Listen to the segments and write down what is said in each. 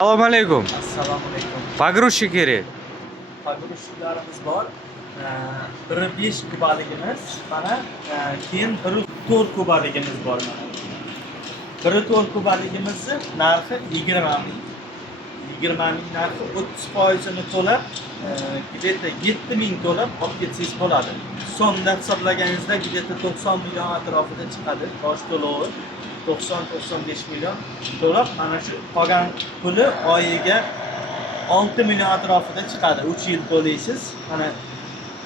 Assalomu alaykum. Assalomu alaykum. Pogrushchi kerak. Pogrushchilarimiz bor. Biri 5 kubaligimiz, mana keyin biri 4 kubaligimiz bor mana. Biri 4 kubaligimizni narxi 20 ming. 20 ming narxi 30%ni to'lab, где-то 7 ming to'lab olib ketsangiz bo'ladi. So'mda hisoblaganingizda где-то 90 million atrofida chiqadi bosh to'lovi. 90-95 million to'lab, mana shu qolgan puli oyiga 6 million atrofida chiqadi. 3 yil to'laysiz. Mana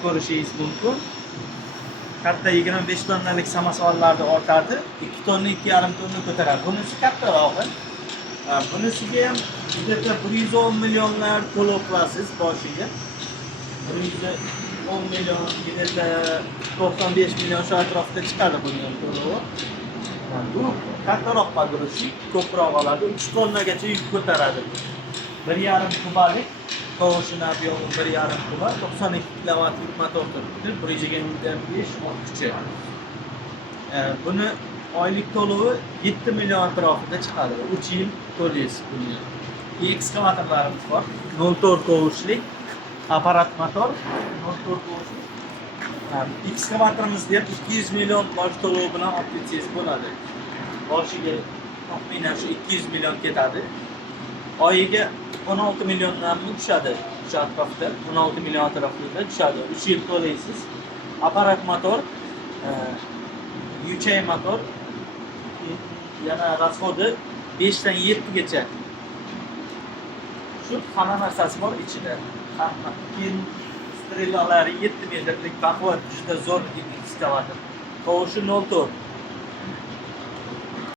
ko'rishingiz mumkin. Katta 25 tonnalik samosollarda ortadi. 2 tonna, 2,5 tonna ko'taradi. Bunisi kattarog'i. Bunisiga ham где-то 110 millionlar to'lov qilasiz boshiga. 110 million, где-то 95 million shu atrofida chiqadi buning ham to'lovi. Bu kattaroq pogrushchi, ko'proq oladi. 3 tonnagacha yuk ko'taradi. 1,5 kubalik tovushini ob'yomi 1,5 kuba, 92 kilovatlik motor turibdi. 125 kuchi. Buni oylik to'lovi 7 million atrofida chiqadi. 3 yil to'laysiz buni. Ekskavatorlarimiz bor. 0,4 tovushlik apparat motor, 0,4 tovushlik. Ekskavatorimizni ham 200 million bosh to'lovi bilan olib ketsangiz bo'ladi. Boshiga taxminan shu 200 million ketadi. Oyiga 16 milliondan tushadi. Shu atrofda 16 million atrofida tushadi. 3 yil to'laysiz. Apparat motor, UCH motor, yana rasxodi 5 dan 7 gacha. Shu hamma narsasi bor ichida. Hamma. Keyin strellalari 7 metrlik baquvvat juda zo'r ekskavator. Tovushi 0,4.